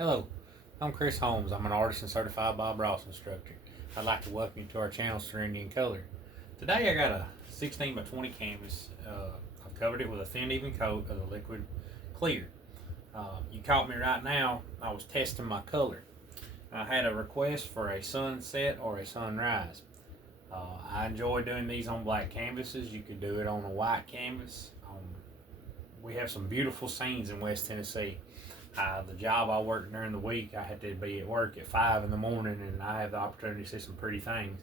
Hello, I'm Chris Holmes. I'm an artist and certified Bob Ross instructor. I'd like to welcome you to our channel, Serenity in Color. Today I got a 16 by 20 canvas. I've covered it with a thin, even coat of the liquid clear. You caught me right now. I was testing my color. I had a request for a sunset or a sunrise. I enjoy doing these on black canvases. You could do it on a white canvas. We have some beautiful scenes in West Tennessee. The job I work during the week, I had to be at work at 5 in the morning, and I have the opportunity to see some pretty things.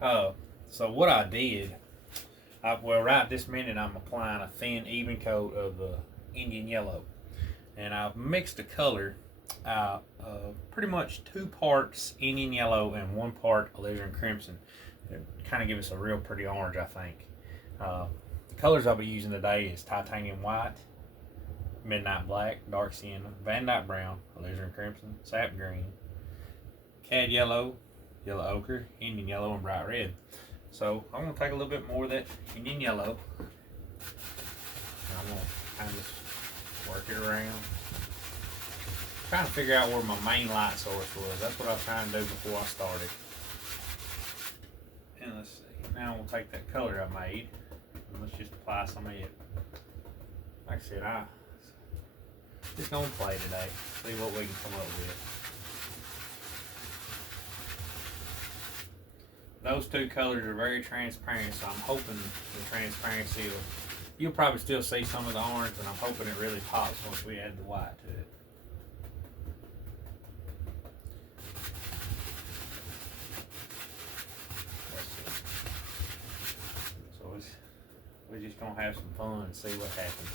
So what I did, well, right this minute I'm applying a thin, even coat of Indian yellow, and I've mixed the color out pretty much 2 parts Indian yellow and 1 part alizarin crimson. It kind of give us a real pretty orange, I think. The colors I'll be using today is titanium white, midnight black, dark sienna, Van Dyke brown, alizarin crimson, sap green, cad yellow, yellow ochre, Indian yellow, and bright red. So I'm going to take a little bit more of that Indian yellow, and I'm going to kind of just work it around. Trying to figure out where my main light source was. That's what I was trying to do before I started. And let's see. Now I'm going to take that color I made, and let's just apply some of it. Like I said, I just gonna play today. See what we can come up with. Those 2 colors are very transparent, so I'm hoping the transparency will. You'll probably still see some of the orange, but I'm hoping it really pops once we add the white to it. So we're just gonna have some fun and see what happens.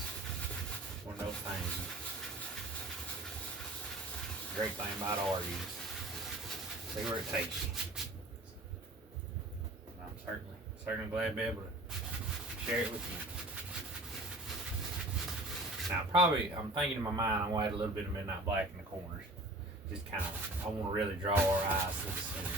One of those things. Great thing about art is see where it takes you. And I'm certainly glad to be able to share it with you. Now I'm thinking in my mind I'm gonna add a little bit of midnight black in the corners. Just kind of, I want to really draw our eyes to the center.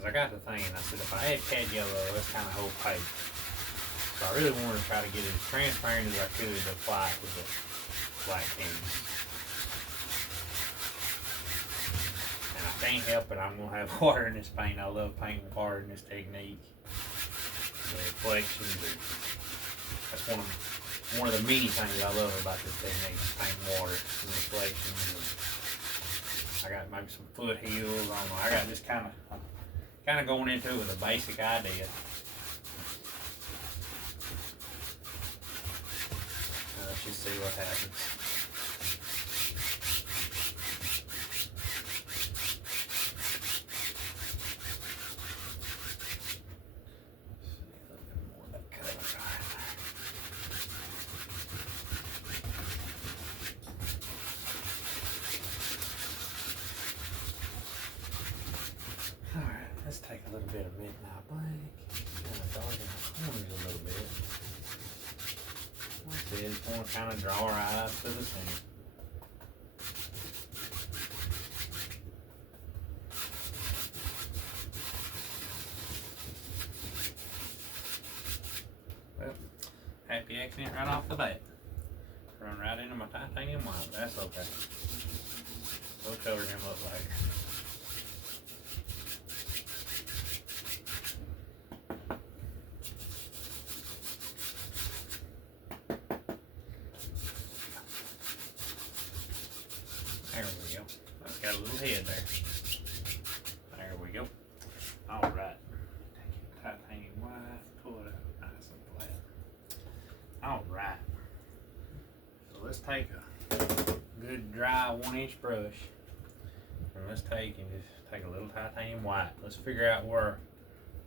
I got to thinking, I said if I add cad yellow, that's kind of opaque. So I really wanted to try to get it as transparent as I could to apply it with the black canvas. And I can't help it, I'm going to have water in this paint. I love painting with water in this technique. The reflections, that's one of the many things I love about this technique, is painting water and reflections. I got maybe some foothills, I don't know, I got this kind of going into it with a basic idea. Let's just see what happens. Let's take a little bit of midnight black, kind of darken the corners a little bit. Like I said, just want to kind of draw our eyes to the center. Well, happy accident right off the bat. Run right into my titanium white, but that's okay. We'll color him up later. There we go. That's got a little head there. There we go. Alright. Titanium white. Pull it up nice and flat. Alright. So let's take a good dry 1-inch brush. And let's take a little titanium white. Let's figure out where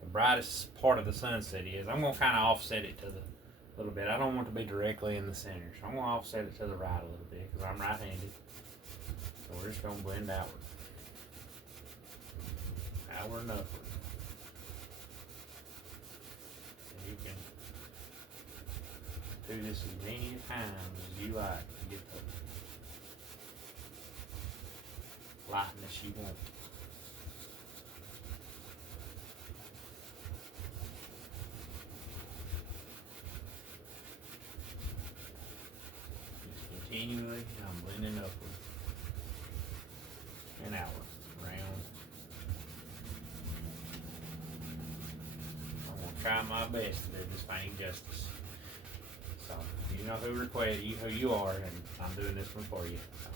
the brightest part of the sunset is. I'm going to kind of offset it to the little bit. I don't want it to be directly in the center, so I'm going to offset it to the right a little bit because I'm right-handed. So we're just going to blend outward. Outward and upward. And you can do this as many times as you like to get the lightness you want. Just continually, I'm blending upward and outward, round. I'm gonna try my best to do this painting justice. So you know who you are, and I'm doing this one for you. So.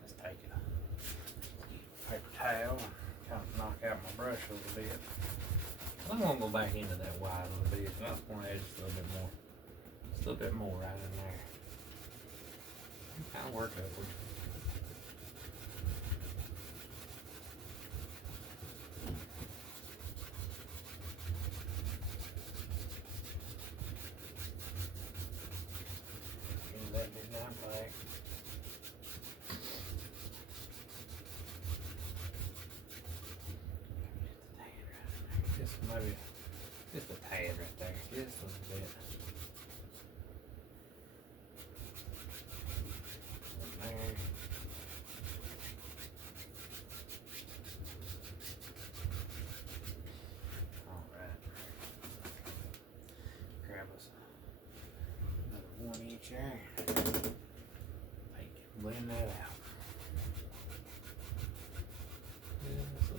Let's take a paper towel and kind of knock out my brush a little bit. I'm gonna go back into that white a little bit. I just want to add just a little bit more. Just a little bit more right in there. Kind of work upward. That did not black. Just maybe just a tad right there, just a little bit. There. All right. Grab us another one each there. Blend that out. Just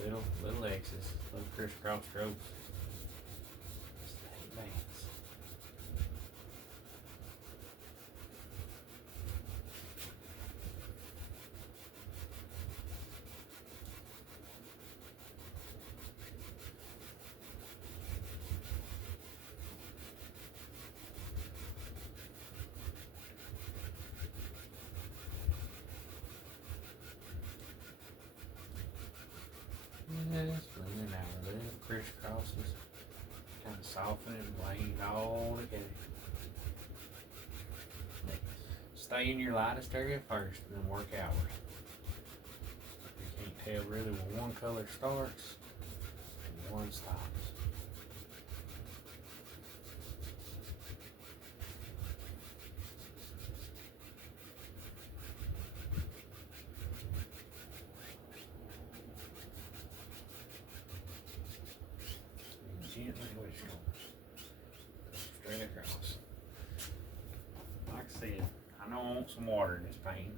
little X's, little crisscross strokes. Just bands. Just blending out little crisscrosses, kind of soften and blend it all together. Stay in your lightest area first, and then work outward. You can't tell really where one color starts and one stops. Gently, we're just going straight across. Like I said, I know I want some water in this paint.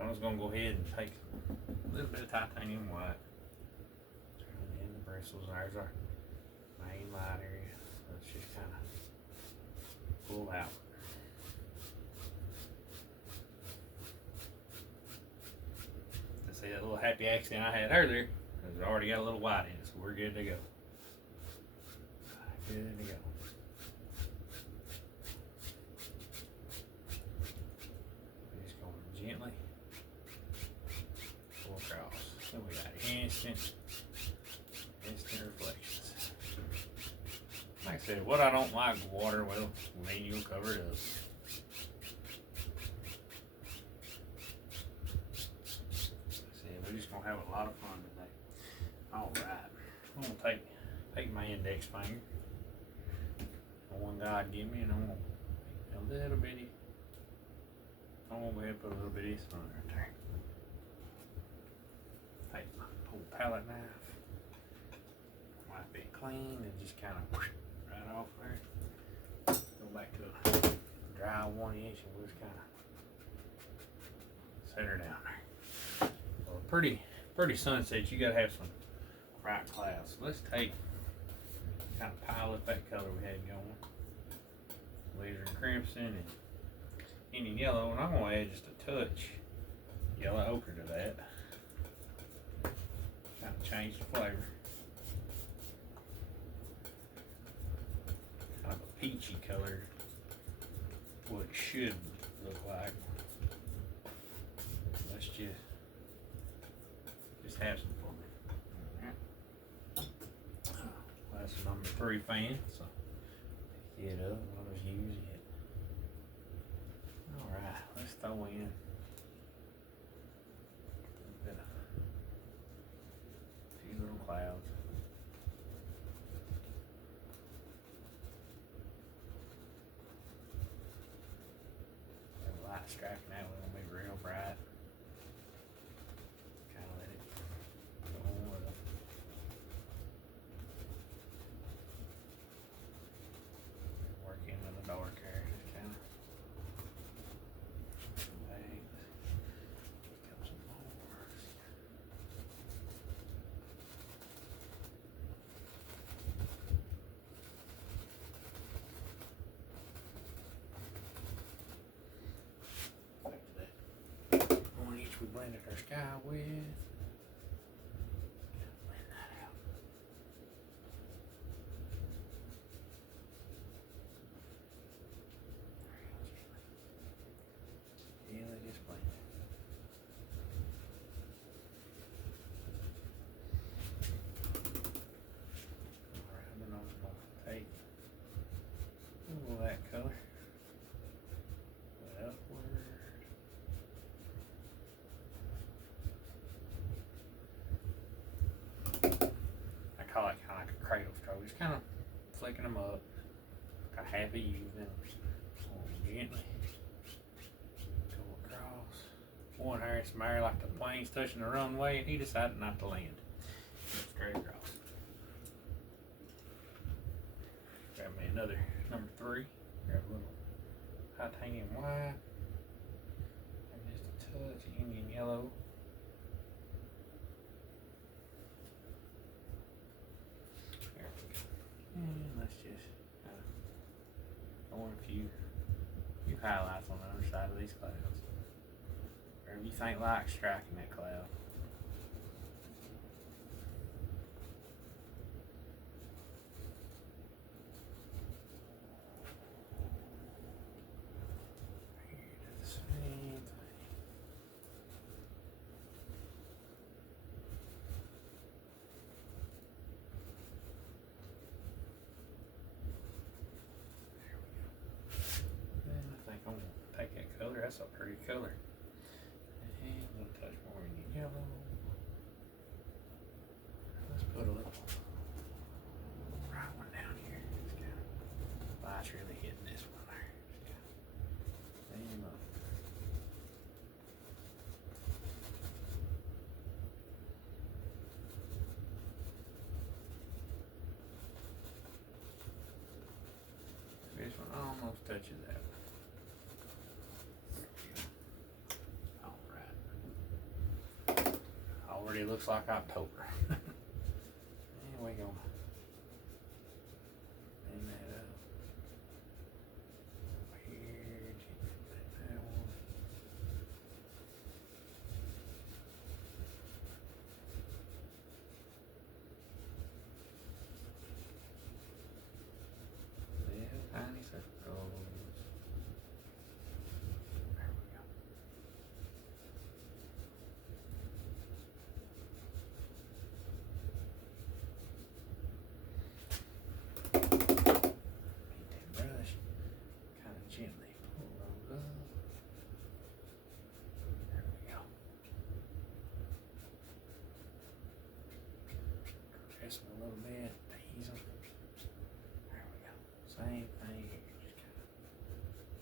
I'm just going to go ahead and take a little bit of titanium white. And in the bristles, there's our main light area. Let's just kind of pull out. To see that little happy accident I had earlier, it's already got a little white in it, so we're good to go. Good to go. Just going gently pull across. Then we got instant reflections. Like I said, what I don't like with water, well, then you'll cover it up. See, we're just gonna have a lot of fun today. All right, I'm gonna take my index finger. One God give me, and I'm gonna make a little bitty. I'm gonna go ahead and put a little bitty sun right there. Take my old palette knife, wipe it clean, and just kind of right off there. Go back to a dry 1 inch, and we'll just kind of set her down there. Well, pretty sunset. You gotta have some bright clouds. So let's take. Kind of pile up that color we had going. Laser and crimson and Indian yellow, and I'm going to add just a touch yellow ochre to that. Kind of change the flavor. Kind of a peachy color, what it should look like. Let's just have some fun. That's a number 3 fan, so pick it up. I'll just use it. throw in a few little clouds. The light striking out will be real bright. Kind of let it go on up. Work into the dark area, just kind of. We blended our sky with. Blend that out. Gently just blend it. Alright, then I'm going to take all that color. Upward. I call it kind of like a cradle stroke. Just kind of flicking them up, like a happy U, then gently go across. One here, some air like the plane's touching the runway, and he decided not to land. Straight across. Grab me another number 3. Grab a little titanium white, and just a touch of Indian yellow. And let's just throw in a few highlights on the other side of these clouds. Wherever you think light's striking that cloud. Here, do the same thing. Take that color, that's a pretty color. And a little touch more in the yellow. Let's put a little bright one down here. It's kind of, light's really hitting this one there. Just kind of clean him up. This one almost touches that one. Already looks like October. And we're gonna bend that up. Over here, bend that one. Little tiny circles. There we go. Gently pull those up. There we go. Press them a little bit, tease them. There we go. Same thing here. Just kind of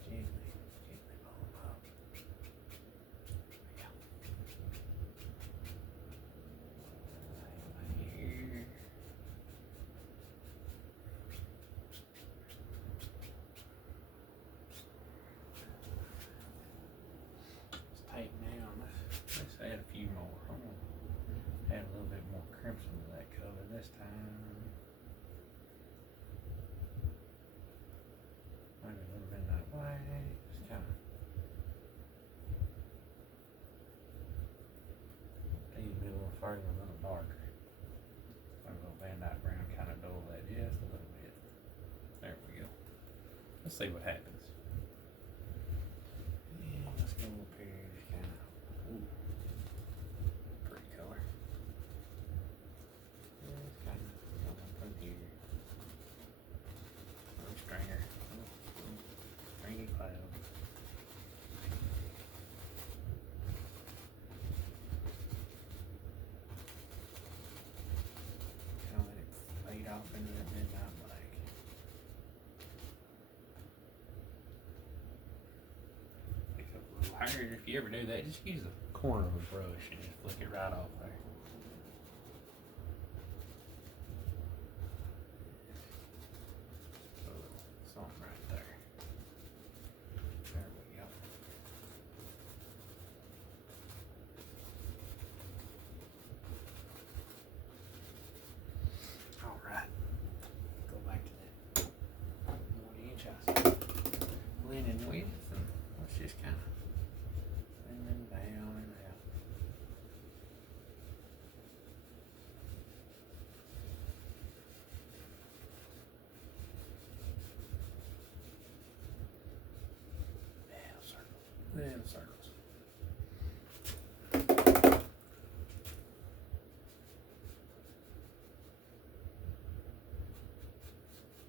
gently pull them up. There we go. Same thing here. Now, let's add a few more. I'm going to add a little bit more crimson to that color this time. Maybe a little bit that way. Just kind of these a little further, a little darker. Maybe a little Van Dyke brown, kind of dull that just a little bit. There we go. Let's see what happens. Let's go up here. Pretty color. It's kind of coming from here. Little stringer. Stringy cloud. hair, if you ever do that, just use the corner of a brush and just flick it right off there. Something right there. There we go. All right. Go back to that 1 inch I was blending with, and let's just kind of blend them down and out. Little circles.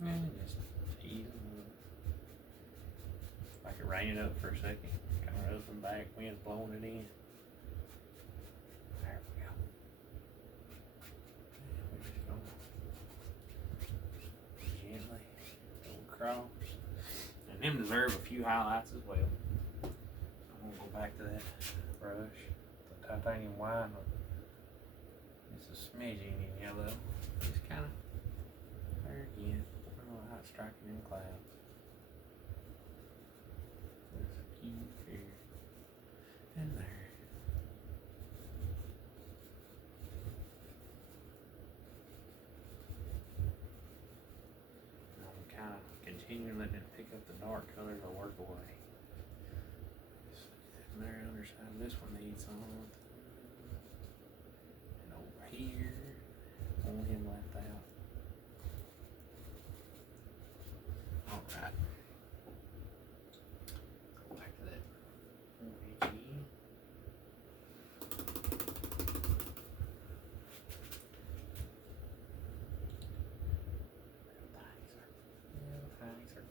And just ease them up. Like it raining up for a second. Kind of up and back, wind's blowing it in. There we go. And we're just going gently go across. And them deserve a few highlights as well. I'm gonna go back to that brush, the titanium white. It's a smidgen in yellow. Just kind of there again, a little light striking in clouds. There's a few here and there. And I'm kind of continuing letting it pick up the dark colors or work away. And there, underside, this one needs on. And over here, on him left out. Alright. Go back to that orangey. Tiny circle.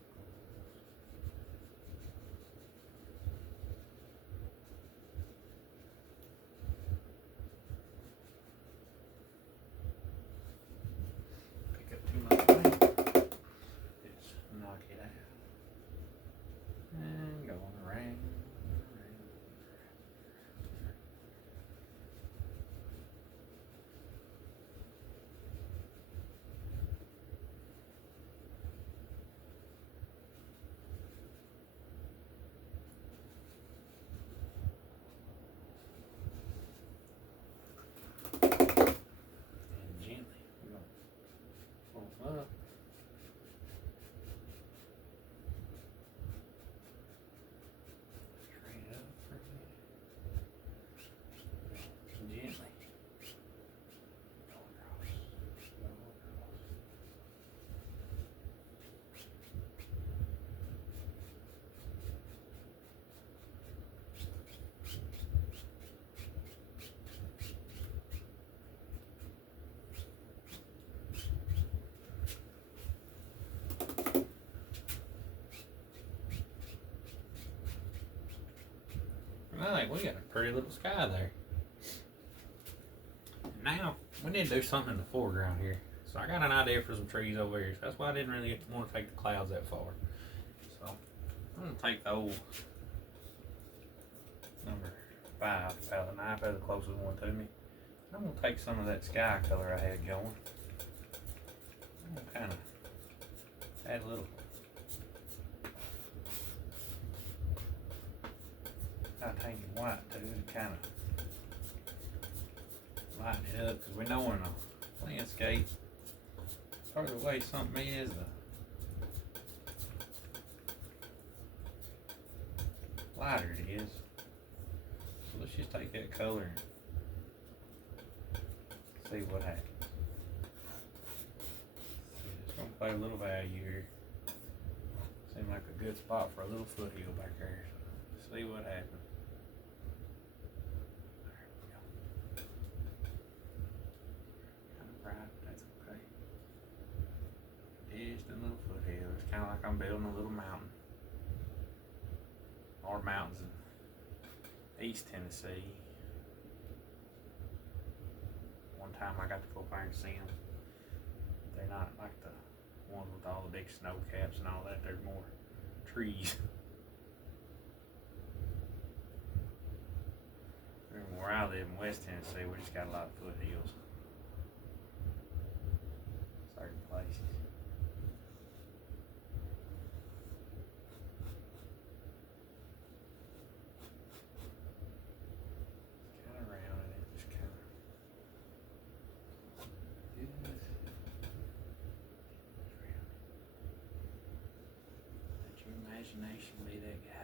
Pick up too much weight. Just knock it out. And going around. And gently, we're going to pull up. Straight up for a minute. Gently. Go across. Go across. I think we got a pretty little sky there. Now, we need to do something in the foreground here. So I got an idea for some trees over here. So that's why I didn't really want to take the clouds that far. So I'm going to take the old number 5 palette knife, that's the closest one to me. I'm going to take some of that sky color I had going. I'm going to kind of add a little titanium white too to kind of lighten it up, because we know in a landscape, part of the way something is, the lighter it is. So let's just take that color and see what happens. It's going to play a little value here. Seems like a good spot for a little foothill back there. So see what happens. Just a little foothill. It's kind of like I'm building a little mountain. Or mountains in East Tennessee. One time I got to go by and see them. They're not like the ones with all the big snow caps and all that. They're more trees. live in West Tennessee. We just got a lot of foothills. Certain places. It's kind of round and it just kind of good. Let your imagination be that guide.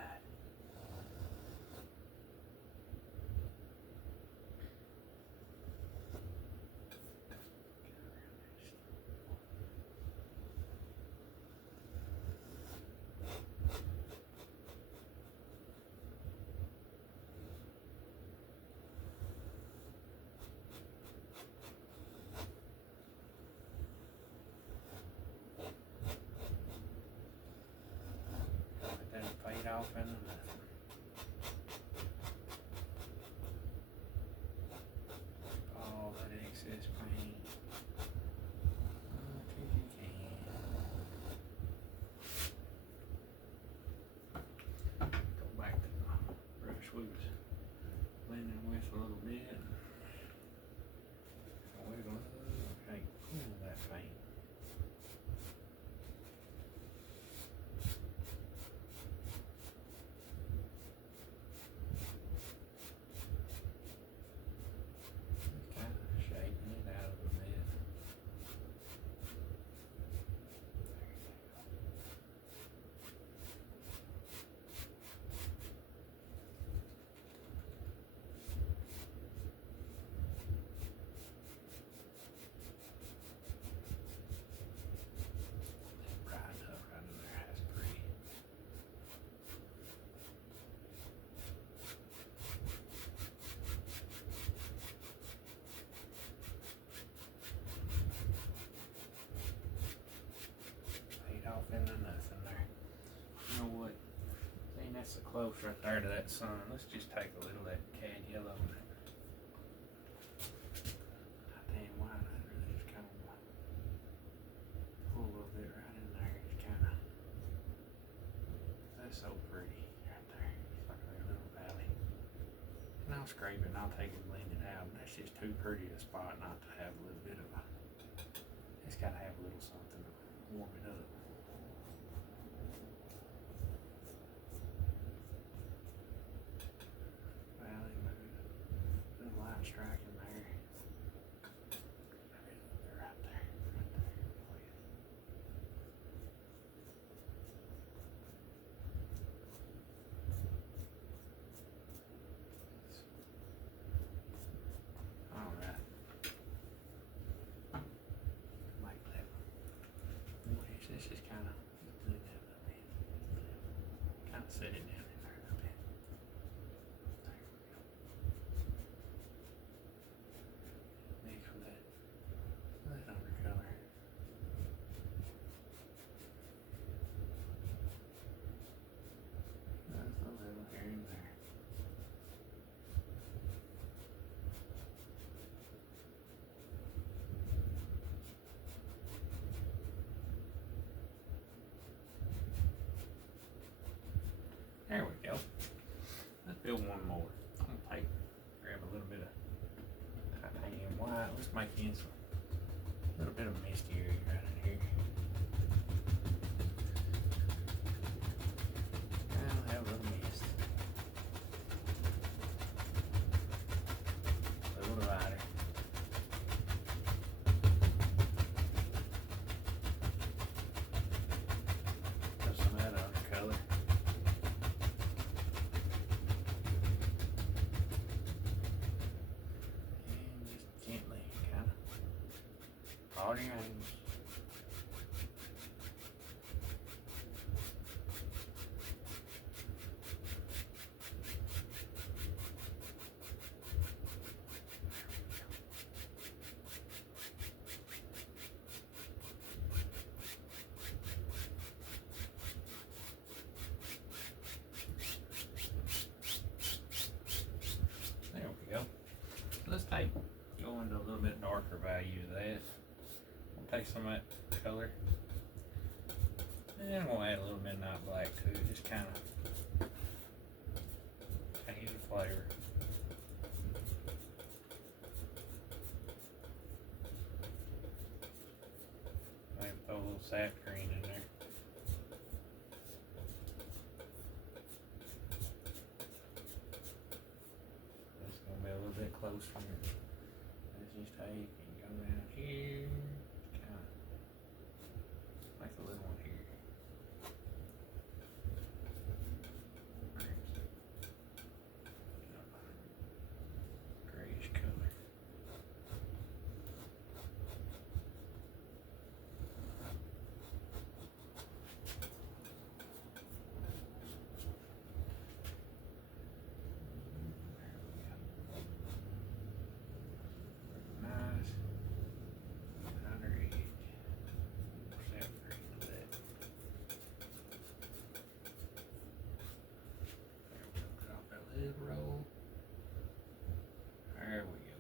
Fade off into nothing. All that excess paint. Much as you can. Go back to the brush we was blending with a little bit. We're going to take that paint. Off into nothing there. You know what? See, that's so close right there to that sun. Let's just take a little of that cad yellow in it. Damn, why not really just kind of pull a little bit right in there. It's kind of, that's so pretty right there. It's like a little valley. And I'll scrape it and I'll take it and blend it out. But that's just too pretty a spot not to have a little bit of a, it's got to have a little something to warm it up. Striking there. Right there. All right. Like that. This is kind of set it down in there a bit. There we go. Let's build one more. I'm gonna grab a little bit of titanium white. Let's make in some little bit of misty area right in here. I'll have a little mist. A little lighter. Put some of that undercolor. All your angles. There we go. Let's go into a little bit darker value of that. Take some of that color and we'll add a little midnight black too, just kind of give you flavor. sap green in there. It's gonna be a little bit closer. Let's just take and go down here. Kind of make a little one here. Grayish color. Nice. Under edge. Sap green to that. There we go. Cut off that little roll. There we go.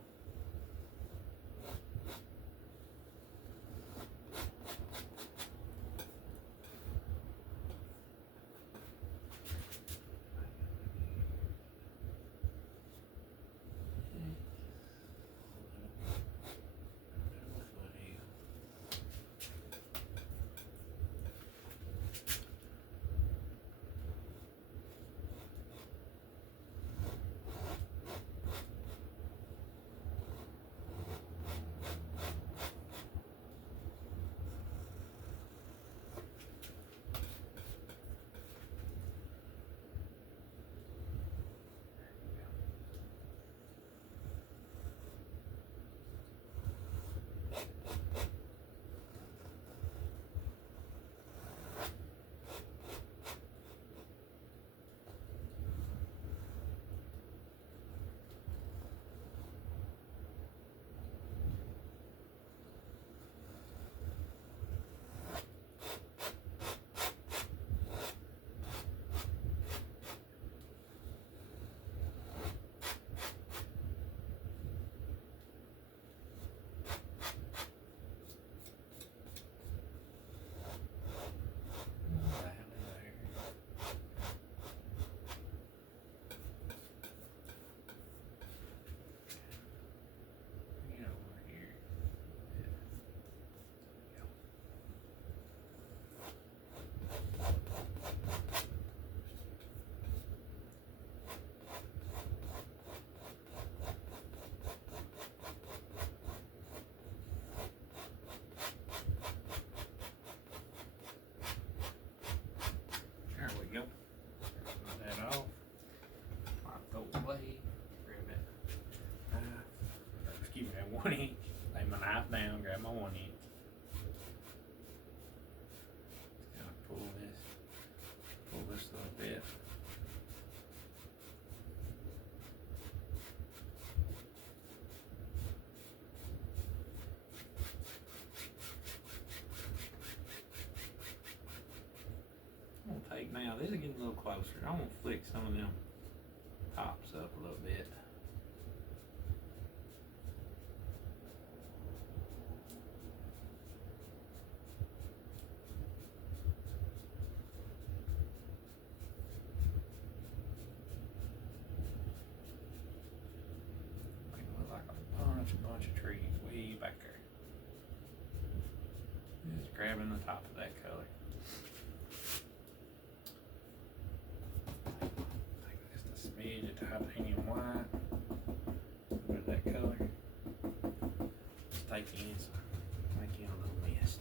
There we go. Cut that off. Wipe those away. Grab that knife. Excuse me, that 1 inch. Lay my knife down, grab my 1 inch. Just kind of pull this a little bit. I'm gonna take now, this is getting a little closer. I'm gonna flick some of them tops up a little bit. Make it look like a bunch of trees way back there. Just grabbing the top of that color. Smidge of titanium white, a bit of that color. Just take in some, make in a little mist.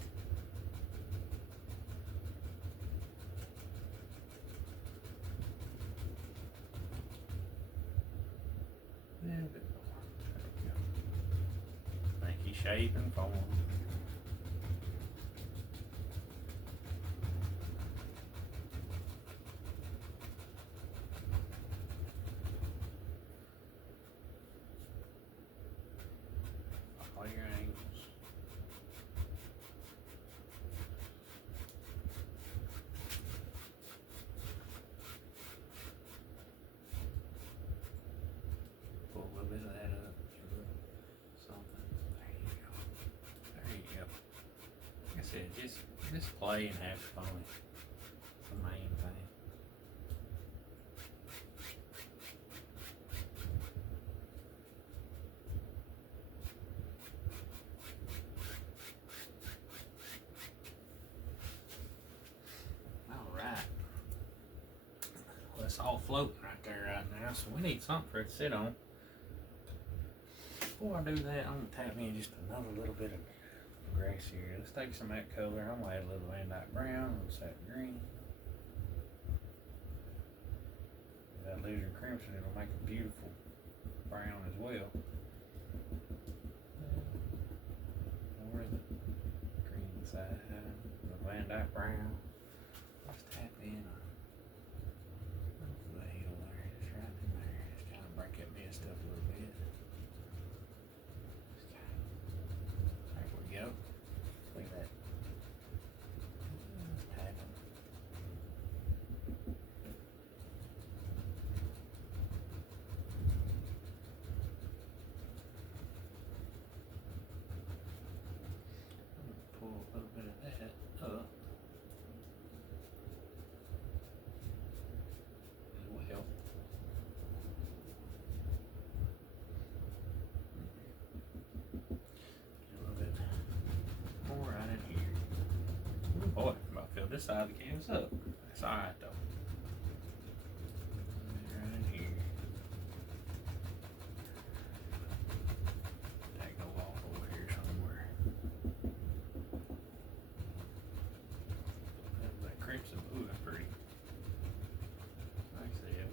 A little bit more. There we go. Make your shape and form. All your angles. Pull a little bit of that up. Something. There you go. There you go. Like I said, just play and have fun. It's the main thing. Well, it's all floating right there right now, so we need something for it to sit on. Before I do that, I'm gonna tap in just another little bit of grass here. Let's take some of that color. I'm gonna add a little Van Dyke brown, a little sap green. That lizard crimson, it'll make a beautiful brown as well. Over the green side, the Van Dyke brown. Let's tap in the heel there, just right in there. Just kind of break that mist up a little bit. There we go. Look at that. Tapping. Pull a little bit of that up as well. Get a little bit more right in here. Oh boy, I'm about to fill this side of the canvas up. That's alright though. Right in here. That go off over here somewhere. That crimson, ooh, that's pretty. Like I said,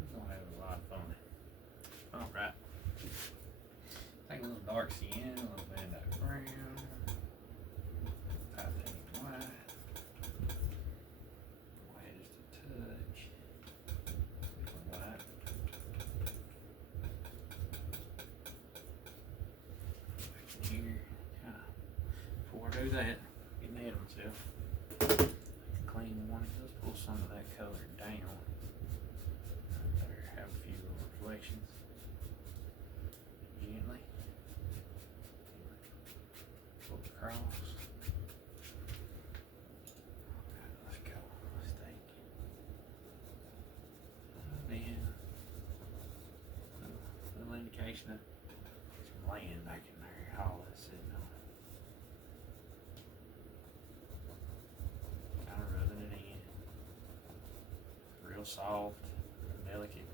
we're gonna have a lot of fun. Alright. Take a little dark cyan, a little Van Dyke brown, titanium white, just a touch, white. Back in here, before I do that, getting ahead of myself. Clean one, let's pull some of that color down. Right there, have a few little reflections. Gently. Pull across. Alright, let's go. Let's take then a little indication of some land back in there, all that's sitting on. Kind of rubbing it in. Real soft, real delicate.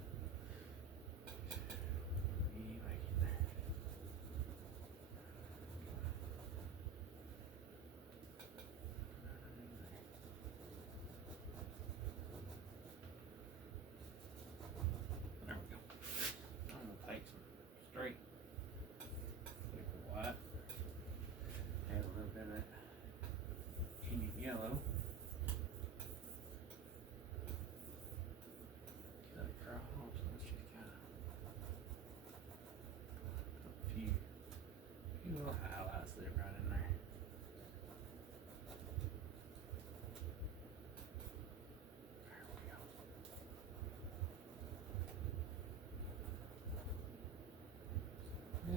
There we go. I'm gonna take some straight liquid white. Add a little bit of that Indian yellow. Get that across. Let's just kind of put a few little highlights there right in there. There we go.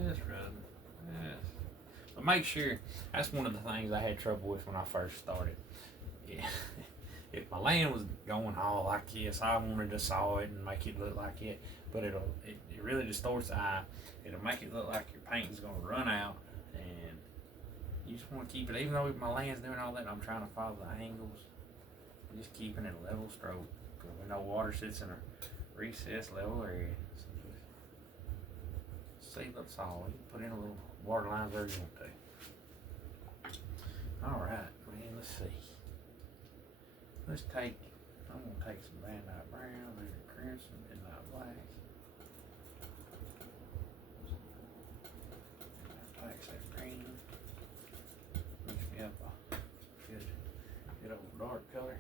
Yes, rubbing. Yes. But make sure, that's one of the things I had trouble with when I first started. Yeah. If my land was going all like this, I wanted to saw it and make it look like it, but it really distorts the eye. It'll make it look like your paint is going to run out, and you just want to keep it, even though my land's doing all that, I'm trying to follow the angles, just keeping it a level stroke, because we know water sits in a recessed level area. So just see that's all. You can put in a little water lines wherever you want to. Alright, man, let's see. I'm gonna take some Van Dyke brown, maybe crimson, midnight black. Black, that green. Mix me up a good old dark color.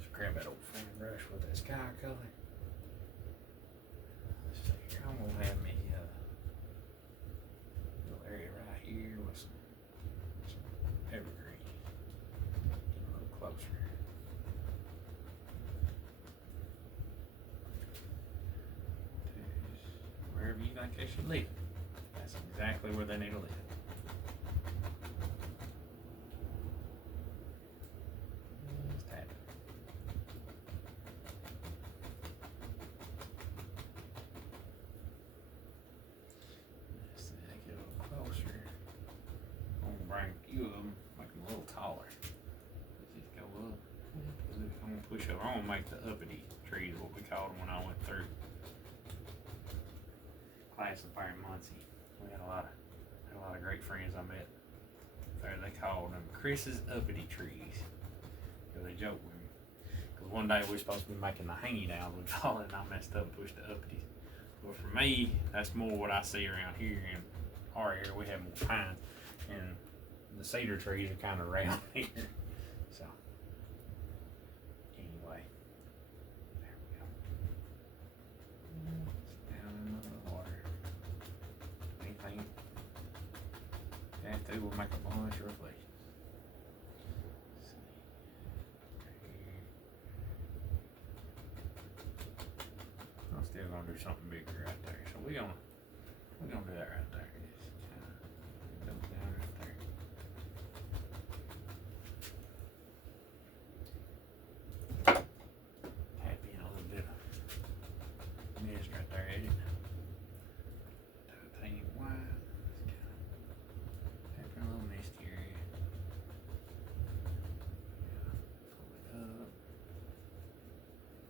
Just grab that old fan brush with that sky color. Let's see here. I'm gonna have me a little area right here with some evergreen. Get a little closer. Wherever you think they should live. That's exactly where they need to live. Just tap it. Let's see, I get a little closer. I'm gonna bring a few of them, make them a little taller. Let's just go up. I'm gonna push over. I'm gonna make the uppity trees what we called them when I went through class up there in Muncie. We had a lot of great friends I met there. They called them Chris's uppity trees. They joked with me. Because one day we were supposed to be making the hanging downs, we call it, and I messed up and pushed the uppities. But for me, that's more what I see around here. In our area, we have more pines, and the cedar trees are kind of around here. So, anyway, there we go. It's down in the water. Anything that too will make a bunch of reflections. I'm still gonna do something bigger right there. So we're gonna do that right there. Just kind of dump down right there. Tap in a little bit of mist right there, ain't it? Titanium white. Just kind of tap in a little misty area. Yeah, pull it up.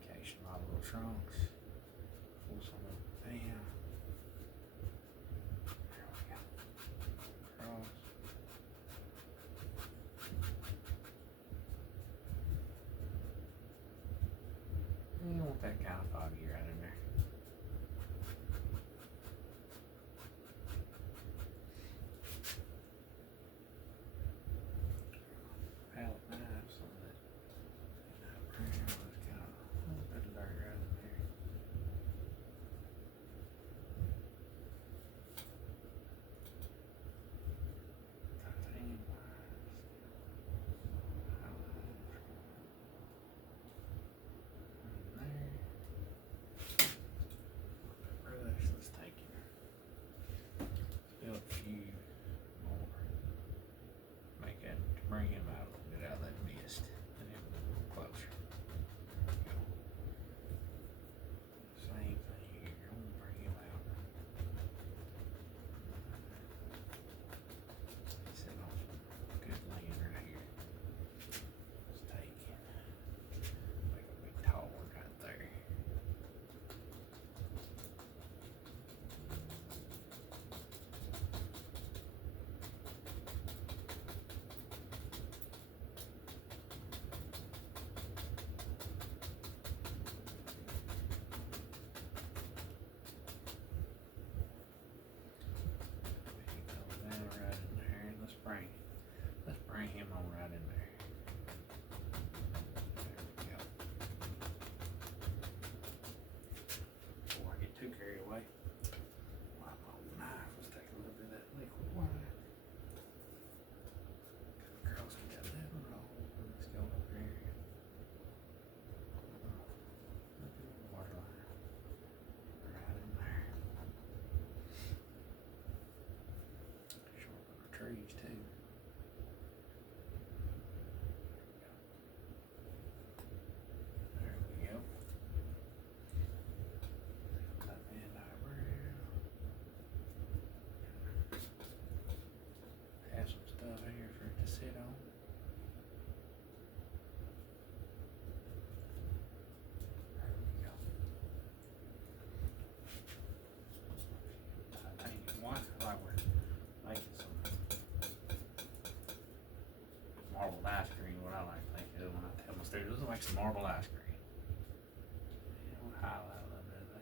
Catch a lot of little trunks. Pull some of them down. There we go. Cross. You don't want that kind of foggy right in there. Palette knife, some of that brown is kind of a little bit of dirt right in there. Titanium wires. Brush, let's take it. Still a few more. Make that to bring him out a little bit out of that mist. And then a little closer. There we go. Same thing here. I'm gonna bring him out. Sit on some good land right here. Let's take it. Make a big tall one right there. Right in there. Let's bring him on right in there. There we go. Before I get too carried away, wipe off the knife. Let's take a little bit of that liquid wine. Girls can get that roll. Let's go up here. Look at the water line. Right in there. Sharpen our trees too. There we go. That bend eyebrow. Have some stuff here for it to sit on. There we go. Titanium white, like we're making some marbled ice cream. What I like to think of when I tell my students, let's make some marbled ice cream. And we'll highlight a little bit of that.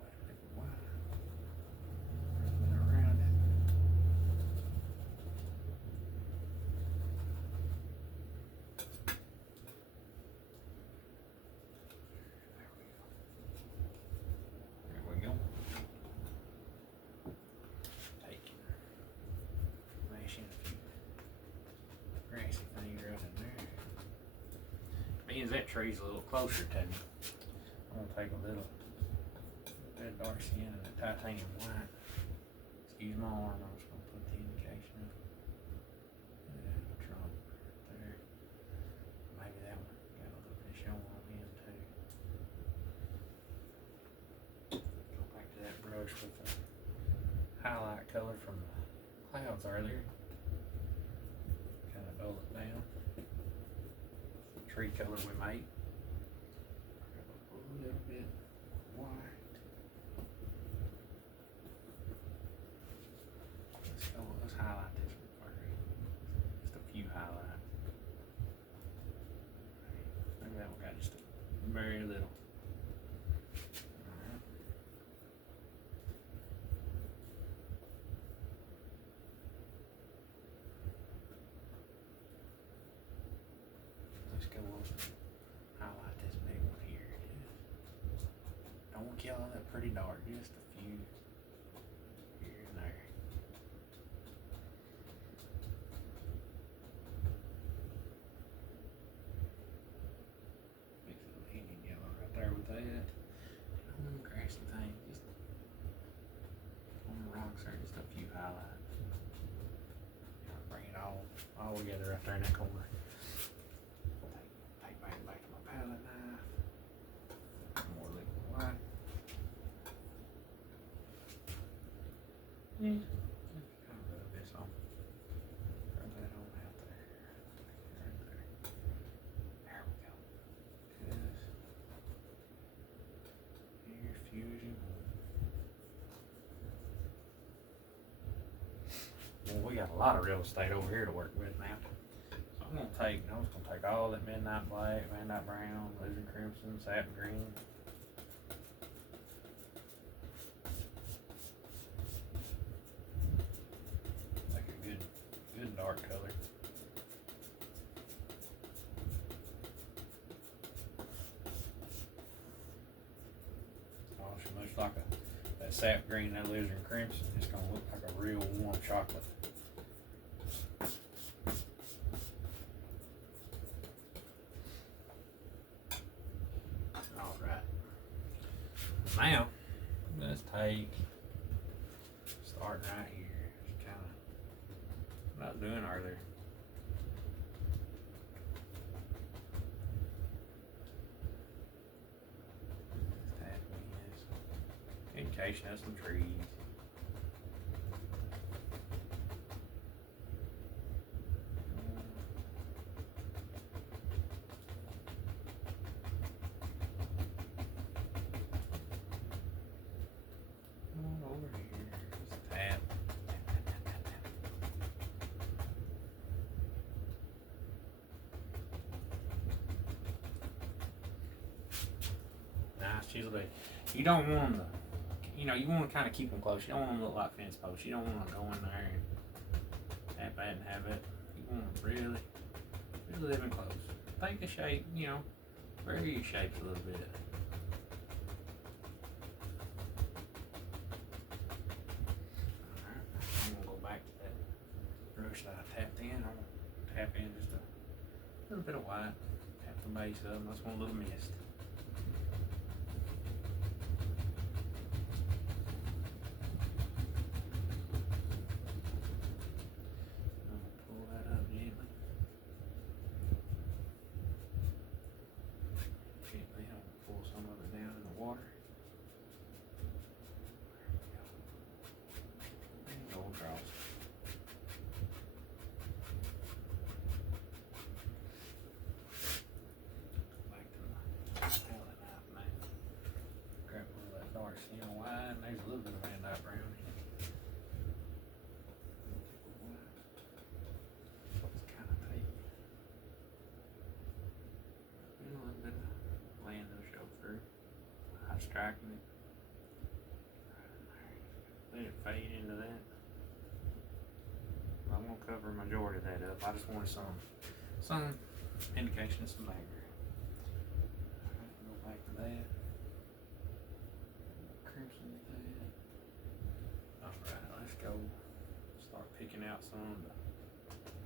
Liquid wine. Wrap it around it. There we go. Take it. Mash in a few grassy things right in there. Being as that tree's a little closer to me, I'm gonna take a little bit of dark skin and a titanium white. Excuse my arm, I'm just gonna put the indication of the trunk right there. Maybe that one got a little bit of showing on him too. Go back to that brush with the color from the clouds earlier. Kind of dull it down. The tree color we made. A little bit white. Let's highlight this one first. Just a few highlights. Maybe that one got just a very little. Alright. Let's go on and highlight this big one here. Don't want to kill all that pretty dark, just a few here and there. Mix a little Indian yellow right there with that. And on them grassy things, just on the rocks there, just a few highlights. Bring it all together right there in that corner. Take back to my palette knife. More liquid white. Yeah. Kind of rub this on. Rub that on out there. Right there. There we go. Yes. Here, fusion. Well, we got a lot of real estate over here to work with now. So I'm just gonna take all that midnight black, midnight brown, losing crimson, satin green. Like a good dark color. Oh, so much like that sap green, that lizard crimson, it's gonna look like a real warm chocolate. All right. Now, let's start right here. Just kind of, what I was doing earlier. Indication of some trees. Over here, just tap. Nice chisel blade. You don't want them to, you want to kind of keep them close. You don't want them to look like fence posts. You don't want to go in there and tap that and have it. You want them really living close. Take the shape, vary your shapes a little bit. Alright, I'm going to go back to that brush that I tapped in. I'm going to tap in just a little bit of white. Tap the base up. I just want a little mist. There's a little bit of midnight brown in it. It's kind of tight. A little bit of land to show through. I'm striking it. Let it fade into that. I'm going to cover a majority of that up. I just wanted some indication of some background. Alright, go back to that. Crimson with that. Alright, let's go start picking out some to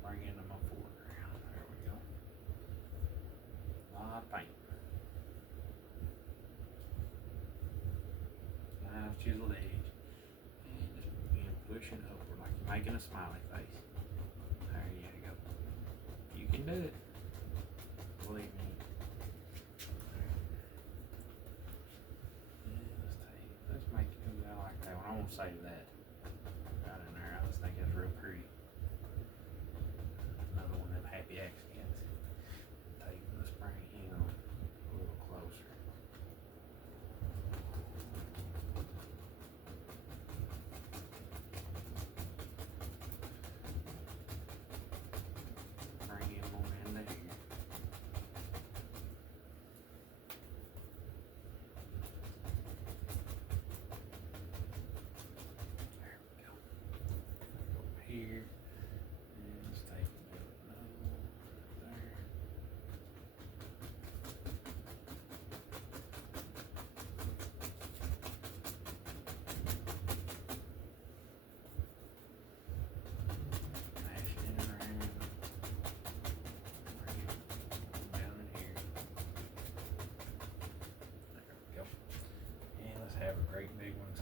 bring into my foreground. There we go. A lot of paint. Nice chiseled edge. And just begin pushing upward like you're making a smiley face. There you go. You can do it. Believe me. Let's make it. I like that one. I won't save that. Got it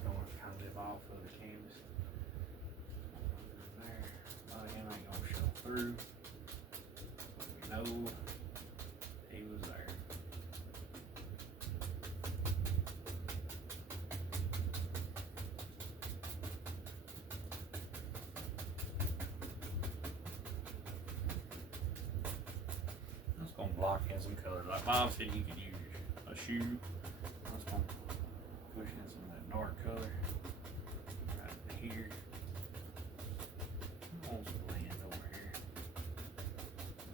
gonna kind of live off of the canvas. There. A lot of him ain't gonna show through. But we know he was there. I'm just gonna block in some colors. Like Bob said, you could use a shoe. I'm just gonna push in some of that dark color right here. On some land over here.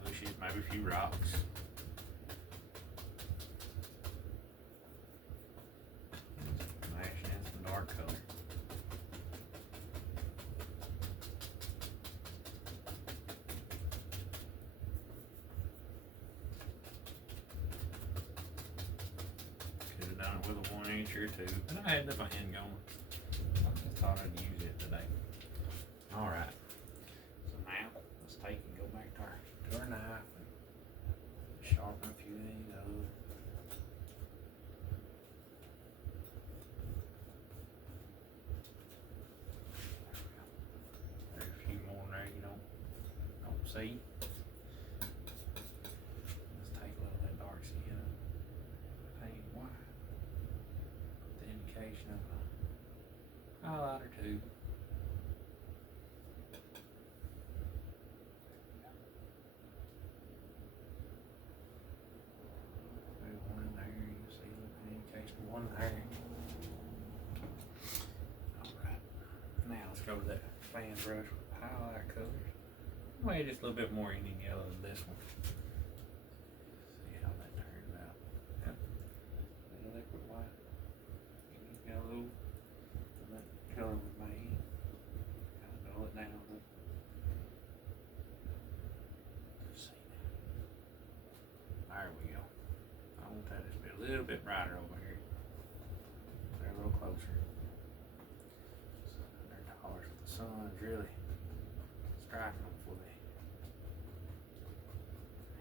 Bushes, maybe a few rocks. Mash in some dark color. Could have done it with a 1 inch or 2, but I had the fan going. I just thought I'd use it today. Alright. So now let's take and go back to our knife and sharpen a few of these up. There's a few more there you don't see. Let's take a little bit dark skin up. Paint white. Put the indication of a highlighter too. One in there, you see the indication of one there. Alright. Now let's go to that fan brush with highlight colors. Maybe just a little bit more Indian yellow than this one. See how that turns out. Yep. The liquid white. Indian yellow. And that color we made. Kind of dull it down. Let's see now. There we go. I want that to be a little bit brighter over here. They're a little closer. So their dollars with the sun's really striking them before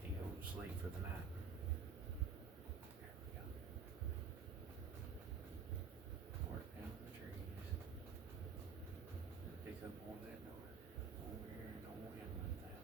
he goes to sleep for the night. There we go. Work down the trees. Pick up more of that north. Over here, don't want him like that.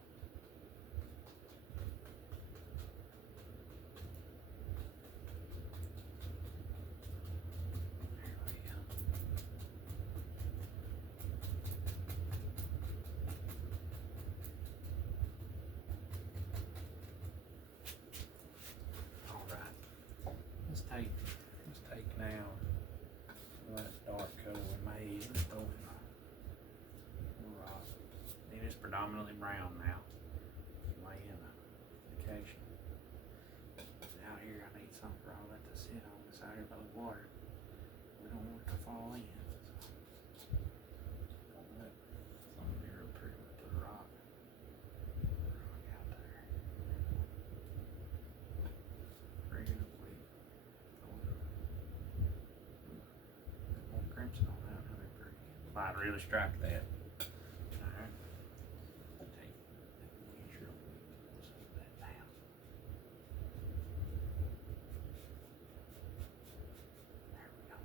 Let's take now that dark color we made and throw it in the rock. It is predominantly brown now. Lay in the indication. Out here I need something for all that to sit on this out here by the water. We don't want it to fall in. Don't let some of here up here to the rock. Rock out there. Bring it up. Crimson on that, another pretty. Might really strike that. Alright. Take that sure we'll set that down. There we go.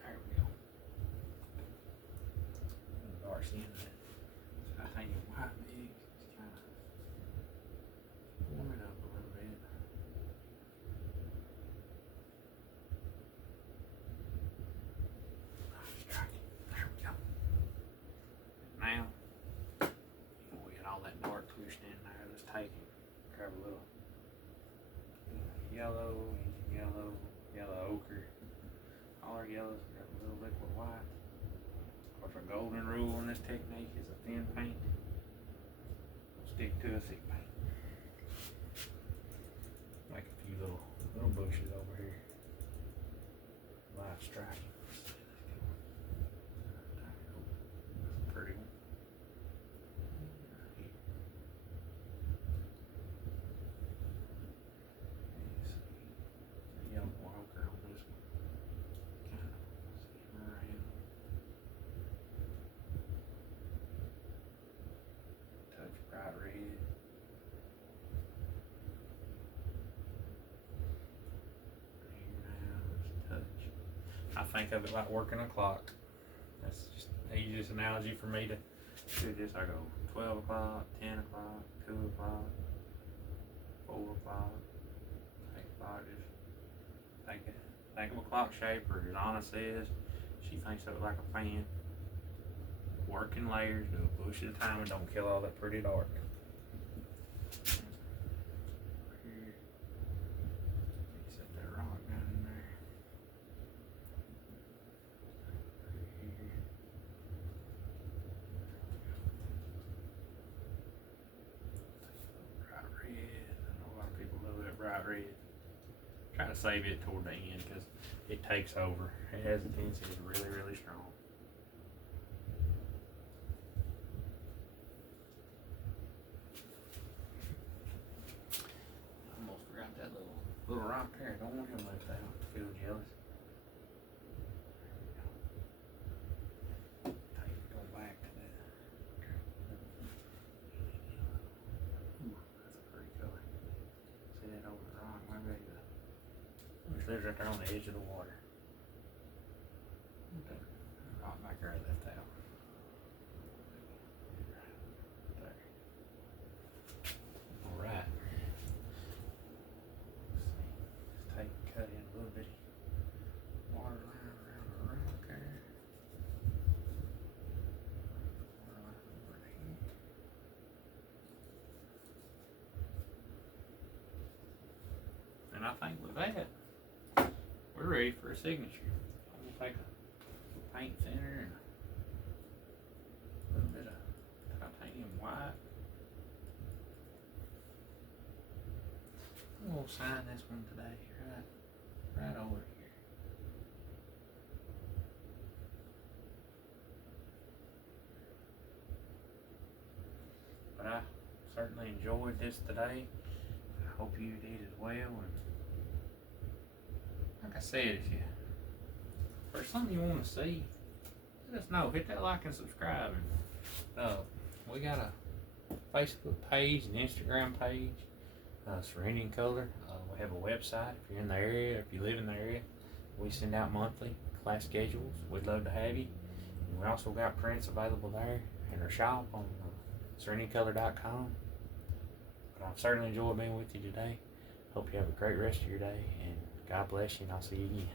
There we go. Dark skin of it. I think white mix is kind of warm it up a little bit. Striking. There we go. Now, we got all that dark pushed in there. Let's take it. Grab a little yellow, Indian yellow, yellow ochre. All our yellows, grab a little liquid white. Of course, our golden rule in this technique is a thin paint. Stick to a thick paint. Make a few little bushes over here. Light striking. Pretty one. Right here. You see the yellow ochre on this one. Kind of see him around. Touch bright red. think of it like working a clock. That's just the easiest analogy for me to do this. I go 12 o'clock, 10 o'clock, 2 o'clock, 4 o'clock, 8 o'clock. Just think of a clock shape, or as Anna says, she thinks of it like a fan. Working layers, do a push at a time, and don't kill all that pretty dark. Set that rock down in there. Bright red. I know a lot of people love that bright red. Try to save it toward the end because it takes over. It has a tendency to be really, really strong. Almost forgot that little rock there. I don't want him left out. I feel jealous. Go back to that. Ooh, that's a pretty color. See that over the rock? Maybe which lives right there on the edge of the water. That rock back there I left out. There. Alright. Let's take and cut in a little bit water line around the rock there. And I think with that, we're ready for a signature. I'm gonna take a paint thinner and a little bit of titanium white. We'll sign this one today, right over here. But I certainly enjoyed this today. I hope you did as well. And like I said, if there's something you want to see, let us know. Hit that like and subscribe. And we got a Facebook page and Instagram page, Serenity in Color. We have a website if you're in the area, if you live in the area. We send out monthly class schedules. We'd love to have you. And we also got prints available there in our shop on serenitycolor.com. But I've certainly enjoyed being with you today. Hope you have a great rest of your day, and God bless you, and I'll see you again.